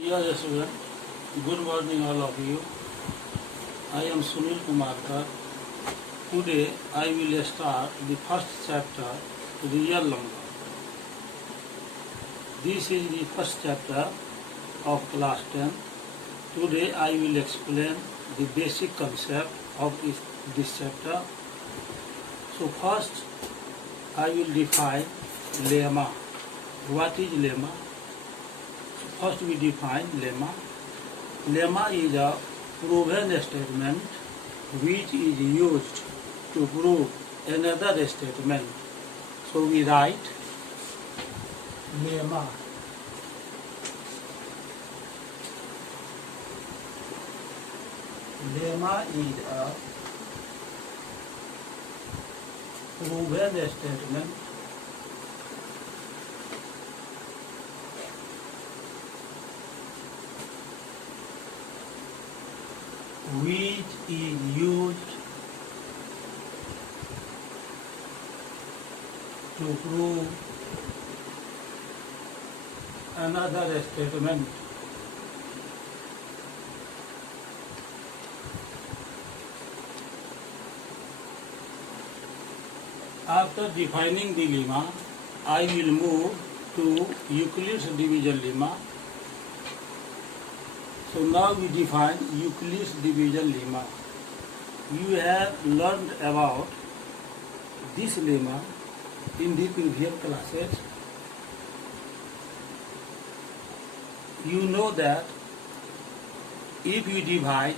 Dear student, good morning all of you. I am Sunil Kumarkar. Today I will start the first chapter, Real Number. This is the first chapter of class 10. Today I will explain the basic concept of this chapter. So first I will define lemma. What is lemma? First we define lemma. Lemma is a proven statement which is used to prove another statement. So we write lemma. Lemma is a proven statement which is used to prove another statement. After defining the lemma, I will move to Euclid's division lemma. So now we define Euclid's division lemma. You have learned about this lemma in the previous classes. You know that if we divide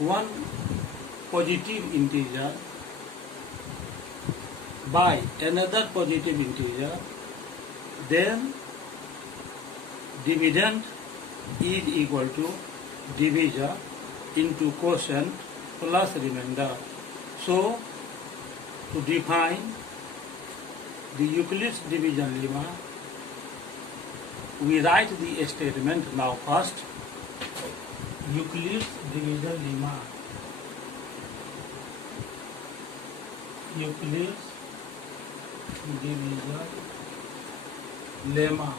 one positive integer by another positive integer, then dividend is equal to divisor into quotient plus remainder. So, to define the Euclid's division lemma, we write the statement now first. Euclid's division lemma. Euclid's division lemma.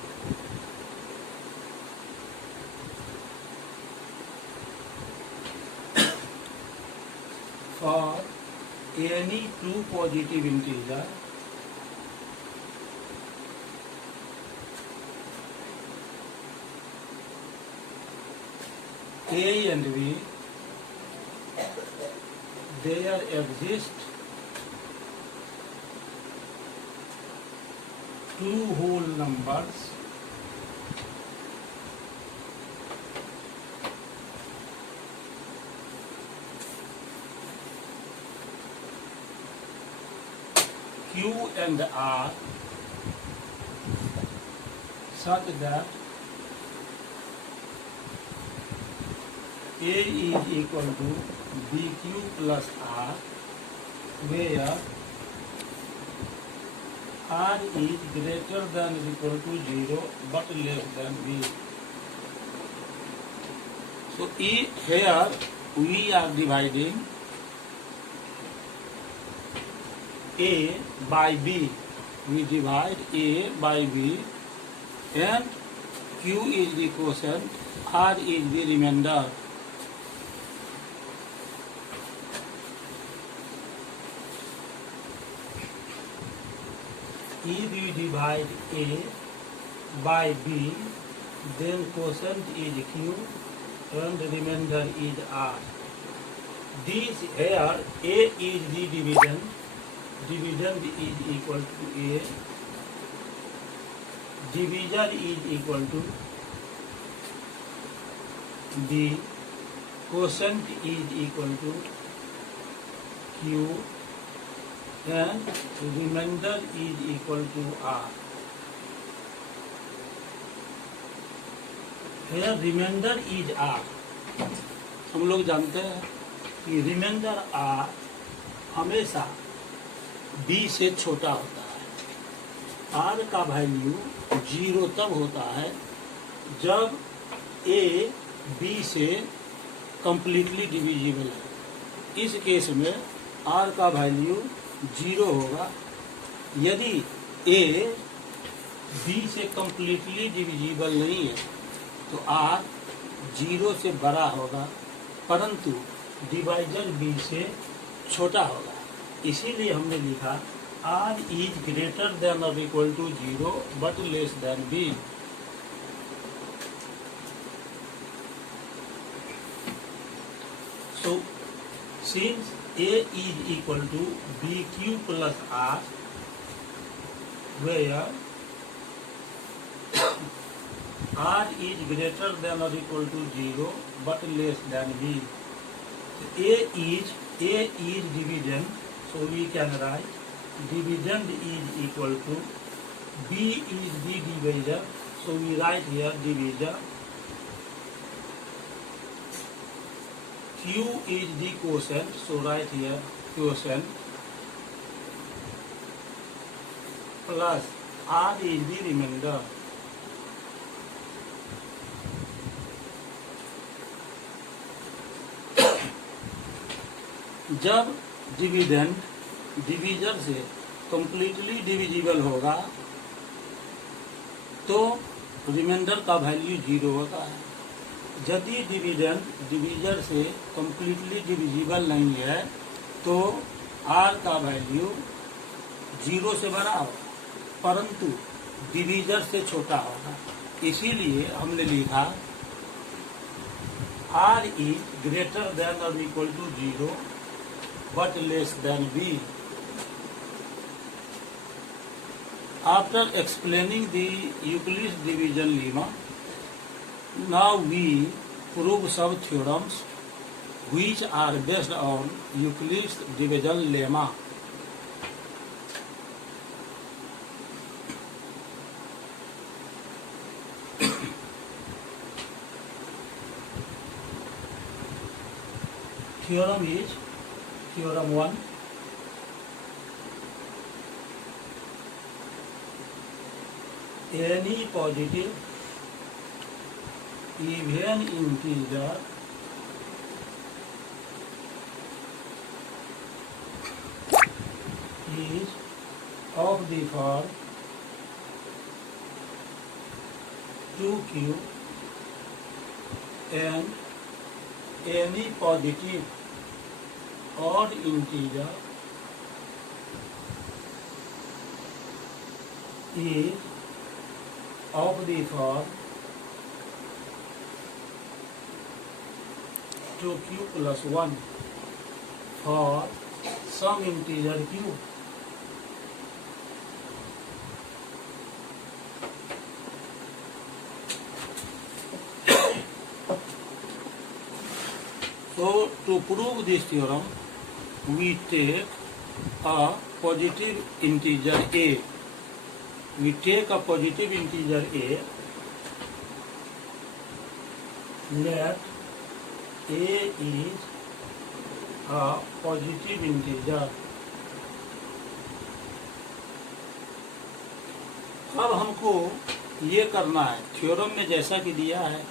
For any two positive integer A and B, there exist two whole numbers Q and R such that A is equal to BQ plus R, where R is greater than or equal to 0 but less than B. So here we are dividing A by B. We divide A by B and Q is the quotient, R is the remainder. If we divide A by B, then quotient is Q and remainder is R. This here A is the dividend. Dividend is equal to A. Divisor is equal to B. Quotient is equal to Q. And remainder is equal to R. Here remainder is R. हम लोग जानते हैं कि reminder R हमेशा B से छोटा होता है। R का वैल्यू 0 तब होता है जब A B से कंप्लीटली डिविजिबल है। इस केस में R का वैल्यू 0 होगा यदि A बी से कम्प्लीटली डिविजिबल नहीं है तो आर 0 से बड़ा होगा, परंतु डिवाइजर बी से छोटा होगा। इसीलिए हमने लिखा आर इज ग्रेटर देन और equal to 0 but less than B. So since A is equal to BQ plus R, where R is greater than or equal to 0 but less than B. A is dividend, so we can write dividend is equal to B is the divisor, so we write here divisor. Q is the quotient, so write here quotient, plus R is the remainder. जब dividend divisor से completely divisible होगा तो reminder का value 0 होता है। यदि dividend divisor से completely divisible नहीं है तो आर का वैल्यू 0 से बड़ा होगा, परंतु डिविजर से छोटा होगा। इसीलिए हमने लिखा आर इज ग्रेटर देन और equal to 0 but less than B. After explaining the Euclid's division lemma, now we prove some theorems which are based on Euclid's division lemma. Theorem is Theorem 1. Any positive even integer is of the form 2q and any positive odd integer is of the form 2q plus 1 for some integer q. So to prove this theorem, we take a positive integer a. We take a positive integer a. Let a is a positive integer. अब हमको ये करना है, theorem में जैसा कि दिया है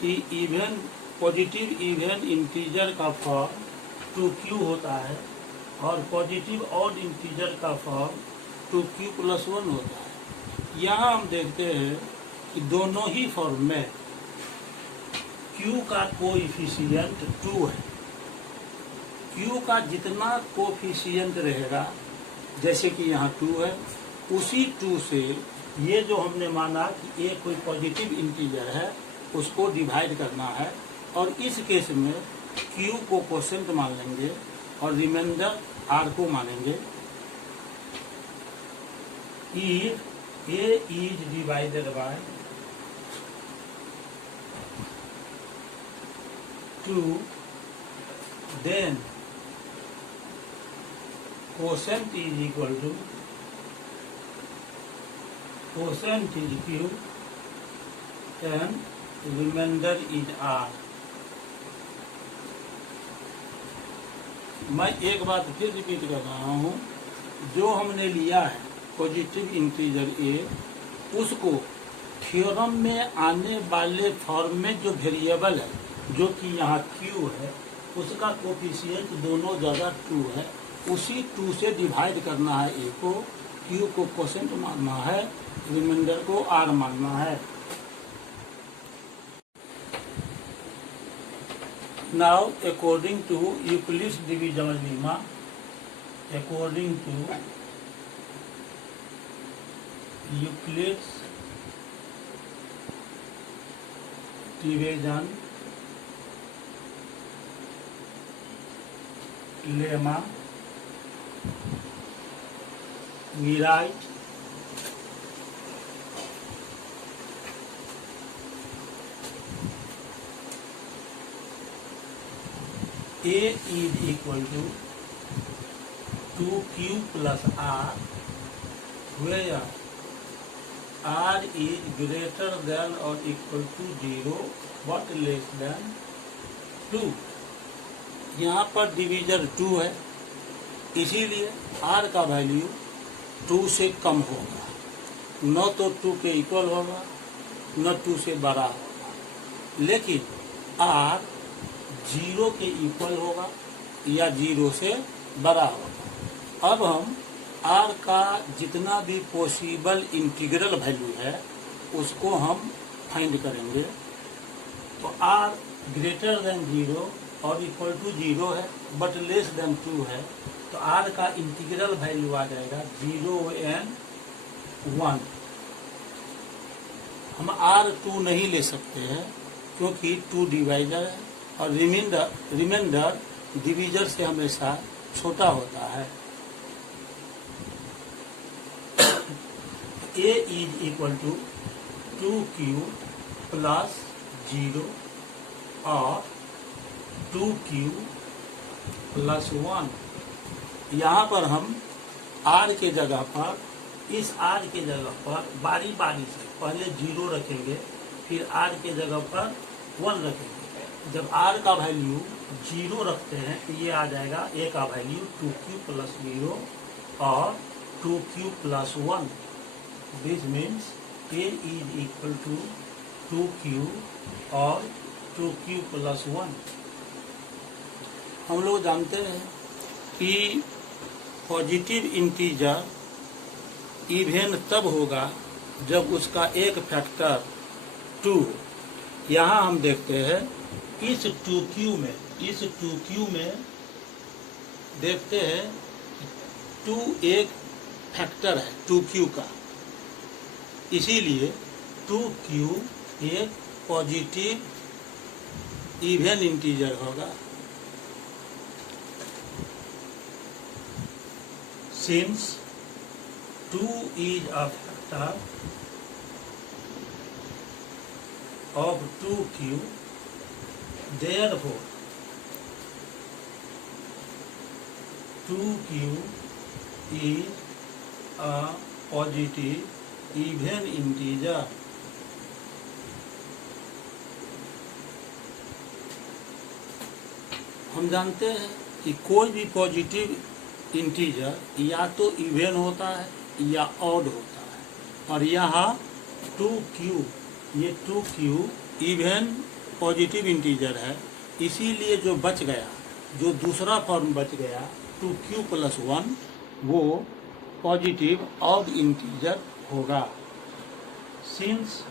कि इवन पॉजिटिव इवन इंटीजर का फॉर्म 2q होता है और पॉजिटिव ऑड इंटीजर का फॉर्म 2q plus 1 होता है। यहाँ हम देखते हैं कि दोनों ही फॉर्म में q का कोएफिशिएंट 2 है। q का जितना कोएफिशिएंट रहेगा, जैसे कि यहाँ 2 है, उसी 2 से ये जो हमने माना कि एक कोई पॉजिटिव इंटीजर है उसको डिवाइड करना है, और इस केस में q को कोसेंट मान लेंगे और रिमाइंडर r को मानेंगे। If a is divided by 2, then quotient is equal to quotient is q and remainder is r. मैं एक बात फिर रिपीट कर रहा हूँ, जो हमने लिया है पॉजिटिव इंटीजर ए, उसको थ्योरम में आने वाले फॉर्म में जो वेरिएबल है, जो कि यहाँ q है, उसका कोफिशिएंट दोनों जगह 2 है, उसी 2 से डिवाइड करना है। ए को q को कोसेंट मानना है, रिमाइंडर को r मानना है। Now, according to Euclid's division lemma, according to Euclid's division lemma, we write A is equal to 2Q plus R, where R is greater than or equal to 0 but less than 2। यहाँ पर divisor 2 है, इसीलिए R का value 2 से कम होगा, न तो 2 के इक्वल होगा न 2 से बड़ा होगा, लेकिन R 0 के इक्वल होगा या 0 से बड़ा होगा। अब हम R का जितना भी पॉसिबल इंटीग्रल वैल्यू है उसको हम फाइंड करेंगे। तो R ग्रेटर देन 0 और इक्वल टू 0 है बट लेस देन 2 है, तो R का इंटीग्रल वैल्यू आ जाएगा 0 and 1। हम R2 नहीं ले सकते हैं क्योंकि 2 डिवाइजर है और रिमाइंडर डिवीजर से हमेशा छोटा होता है। A is equal to 2Q plus 0 और 2Q plus 1। यहाँ पर हम R के जगह पर, इस R के जगह पर बारी बारी से पहले 0 रखेंगे, फिर R के जगह पर 1 रखेंगे। जब R का वैल्यू 0 रखते हैं तो ये आ जाएगा A का वैल्यू 2Q plus 0 और 2Q plus 1। This means A is equal to 2Q और 2Q plus 1। हम लोग जानते हैं कि पॉजिटिव इंटीजर इवेन तब होगा जब उसका एक फैक्टर 2। यहाँ हम देखते हैं इस 2Q में देखते हैं 2 एक फैक्टर है 2Q का, इसीलिए 2Q एक पॉजिटिव इवेन इंटीजर होगा। Since 2 is a factor of 2Q, therefore 2Q is a positive even integer। हम जानते हैं कि कोई भी पॉजिटिव इंटीजर या तो इवेन होता है या ऑड होता है, और यहाँ 2Q, ये 2Q इवेन पॉजिटिव इंटीजर है, इसीलिए जो बच गया, जो दूसरा फॉर्म बच गया 2Q plus 1, वो पॉजिटिव ऑड इंटीजर होगा। Since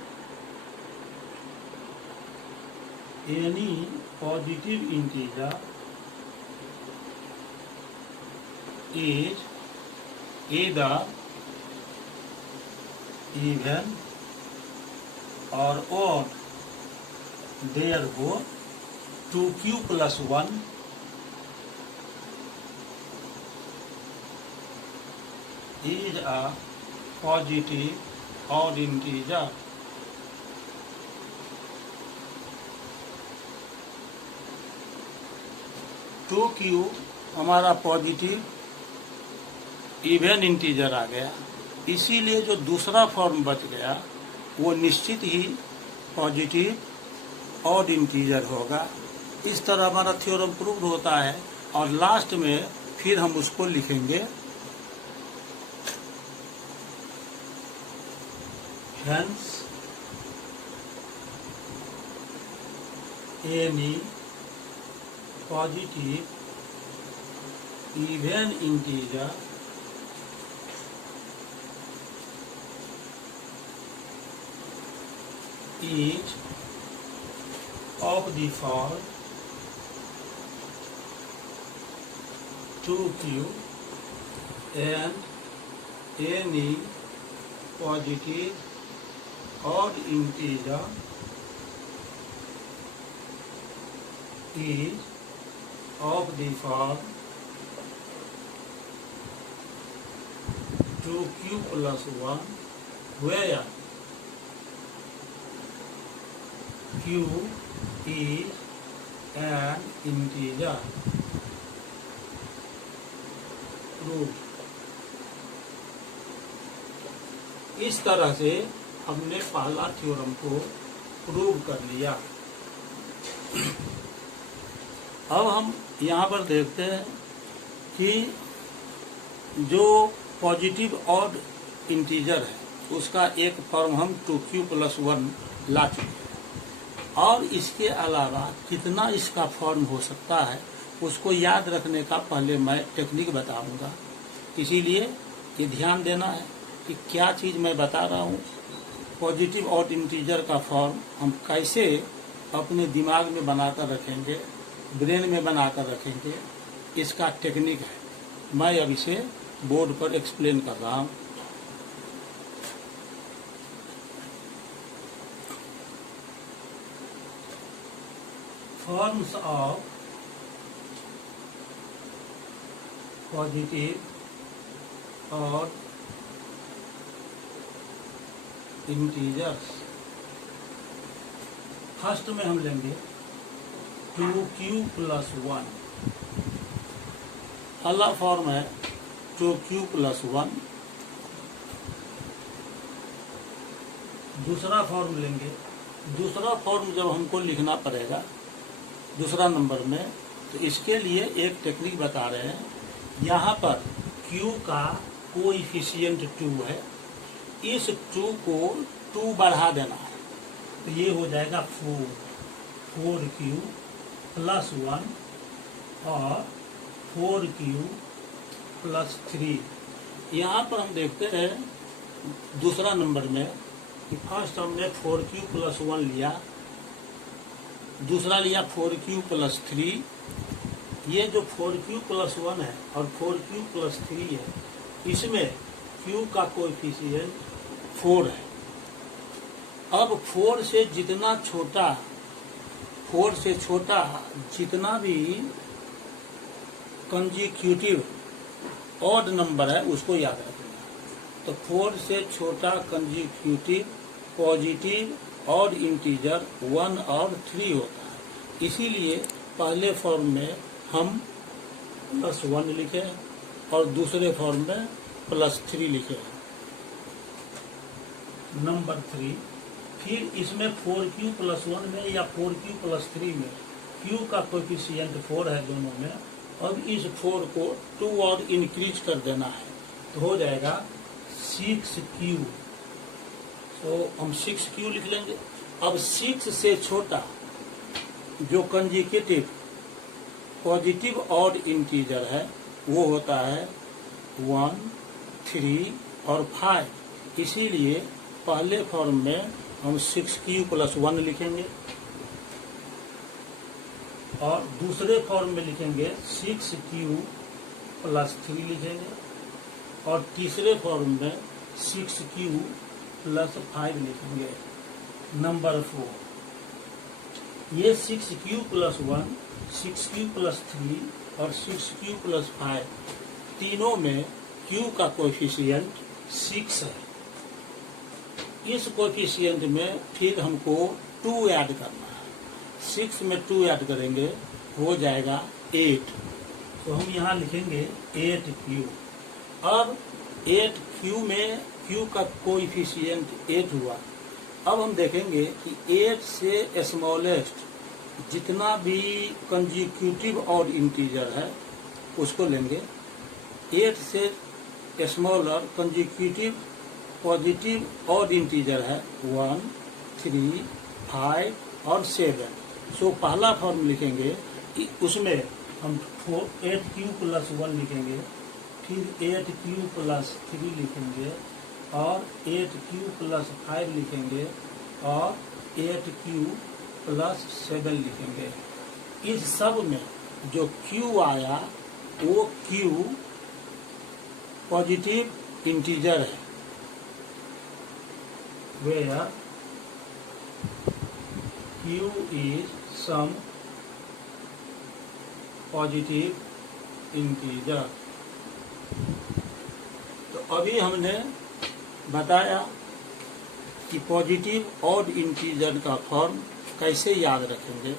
any positive integer is either even or odd, therefore 2Q plus 1 is a positive odd integer। Two Q हमारा पॉजिटिव इवेन इंटीजर आ गया, इसीलिए जो दूसरा फॉर्म बच गया वो निश्चित ही पॉजिटिव ऑड इंटीजर होगा। इस तरह हमारा थ्योरम प्रूव होता है और लास्ट में फिर हम उसको लिखेंगे। Hence any positive even integer is of the form 2q and any positive odd integer is of the form 2q plus 1 where q is an integer. Proof. इस तरह से हमने पहला थ्योरम को प्रूव कर लिया। अब हम यहाँ पर देखते हैं कि जो पॉजिटिव ऑड इंटीजर है उसका एक फॉर्म हम 2q plus 1 ला चुके हैं, और इसके अलावा कितना इसका फॉर्म हो सकता है उसको याद रखने का पहले मैं टेक्निक बताऊंगा। इसीलिए ये ध्यान देना है कि क्या चीज़ मैं बता रहा हूँ। पॉजिटिव ऑड इंटीजर का फॉर्म हम कैसे अपने दिमाग में बनाकर रखेंगे, ब्रेन में बनाकर रखेंगे, इसका टेक्निक है। मैं अब इसे बोर्ड पर एक्सप्लेन कर रहा हूँ। फॉर्म्स ऑफ पॉजिटिव और इंटीजर्स। फर्स्ट में हम लेंगे 2q plus 1। पहला फॉर्म है 2q plus 1। दूसरा फॉर्म लेंगे। दूसरा फॉर्म जब हमको लिखना पड़ेगा दूसरा नंबर में, तो इसके लिए एक टेक्निक बता रहे हैं। यहाँ पर q का कोएफिशिएंट 2 है, इस 2 को 2 बढ़ा देना है, तो ये हो जाएगा 4q plus 1 और 4q plus 3। यहाँ पर हम देखते हैं दूसरा नंबर में कि फर्स्ट हमने 4q plus 1 लिया, दूसरा लिया 4q plus 3। ये जो 4q plus 1 है और 4q plus 3 है, इसमें q का कोएफिशिएंट 4 है। अब 4 से छोटा जितना भी कंजिक्यूटिव ऑड नंबर है उसको याद रखना। तो 4 से छोटा कंजिक्यूटिव पॉजिटिव ऑड इंटीजर 1 और 3 होता है। इसीलिए पहले फॉर्म में हम +1 लिखे और दूसरे फॉर्म में +3 लिखे। नंबर 3, फिर इसमें 4q plus 1 में या 4q plus 3 में q का कोएफिशिएंट 4 है दोनों में। अब इस 4 को 2 और इंक्रीज कर देना है, तो हो जाएगा 6q। तो हम 6q लिख लेंगे। अब 6 से छोटा जो कंजिक्यूटिव पॉजिटिव ऑड इंटीजर है वो होता है 1, 3 और 5। इसीलिए पहले फॉर्म में हम 6q plus 1 लिखेंगे और दूसरे फॉर्म में लिखेंगे 6q plus 3 लिखेंगे और तीसरे फॉर्म में 6q plus 5 लिखेंगे। नंबर 4, ये 6q plus 1, 6q plus 3 और 6q plus 5 तीनों में q का कोएफिशिएंट 6 है। इस कोएफिशिएंट में फिर हमको 2 ऐड करना है। 6 में 2 ऐड करेंगे हो जाएगा 8। तो हम यहाँ लिखेंगे 8q। अब 8q में q का कोएफिशिएंट 8 हुआ। अब हम देखेंगे कि 8 से स्मॉलेस्ट जितना भी कंजिक्यूटिव ऑड इंटीजर है उसको लेंगे। 8 से smaller consecutive positive odd integer है 1, 3, 5 और 7। सो पहला फॉर्म लिखेंगे, उसमें हम 8q plus 1 लिखेंगे, फिर 8q plus 3 लिखेंगे और 8q plus 5 लिखेंगे और 8q plus 7 लिखेंगे। इस सब में जो q आया वो क्यू पॉजिटिव इंटीजर है, where Q is some positive integer। तो अभी हमने बताया कि पॉजिटिव ऑड इंटीजर का फॉर्म कैसे याद रखेंगे।